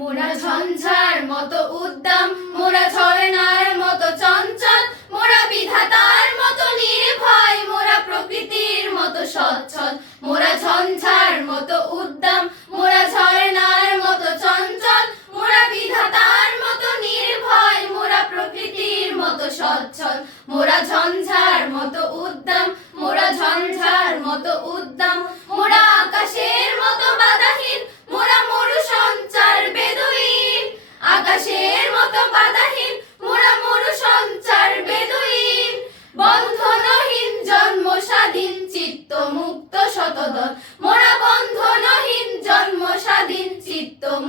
মোরা ঝঞ্ঝার মতো উদ্দাম, মোরা ঝরনার মতো চঞ্চল, মোরা বিধাতার মতো নির্ভয়, মোরা প্রকৃতির মতো সচ্ছল। মোরা ঝঞ্ঝার মতো উদ্দাম, মোরা ঝরনার মতো চঞ্চল, মোরা বিধাতার মতো নির্ভয়, মোরা প্রকৃতির মতো সচ্ছল। মোরা ঝঞ্ঝার মতো উদ্দাম, মোরা ঝঞ্ঝার মতো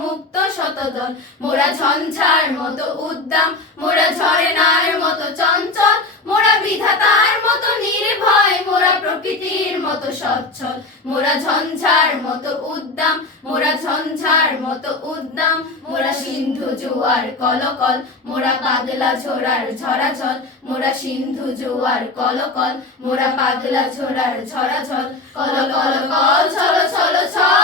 মুক্ত শতদল মোরা ঝঞ্ঝার মতো উদ্দাম, মোরা ঝরেনার মতো চঞ্চল, মোরা বিধাতার মতো নির্ভয়, মোরা প্রকৃতির মতো সচ্ছল। মোরা ঝঞ্ঝার মতো উদ্দাম, মোরা ঝঞ্ঝার মতো উদ্দাম, মোরা সিন্ধু জোয়ার কলকল, মোরা পাগলা ঝোড়ার ঝরাঝল, মোরা সিন্ধু জোয়ার কলকল, মোরা পাগলা ঝোড়ার ঝরাঝল। কল কল কল, ছলো ছলো, ছল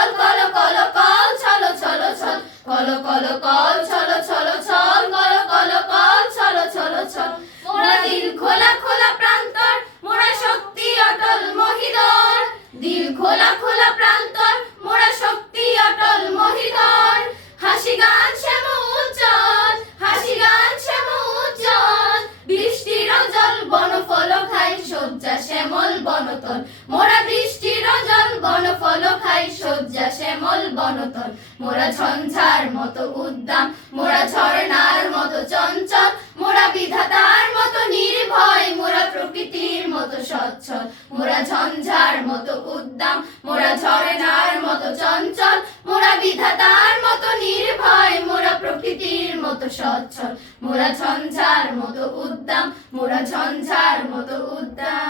বনতল। মোরা বৃষ্টির জল বনফল খাই, শয্যা শ্যামল বনতল। মোরা ঝঞ্ঝার মতো উদ্দাম, মোরা ঝরনার মতো চঞ্চল। মোরা বিধাতার মতো নির্ভয়, মোরা প্রকৃতির মতো সচ্ছল। মোরা ঝঞ্ঝার মতো উদ্দাম, মোরা ঝরনার মতো চঞ্চল। মোরা বিধাতার মতো নির্ভয়, মোরা প্রকৃতির মতো সচ্ছল। মোরা ঝঞ্ঝার মতো উদ্দাম, মোরা ঝঞ্ঝার মতো উদ্দাম।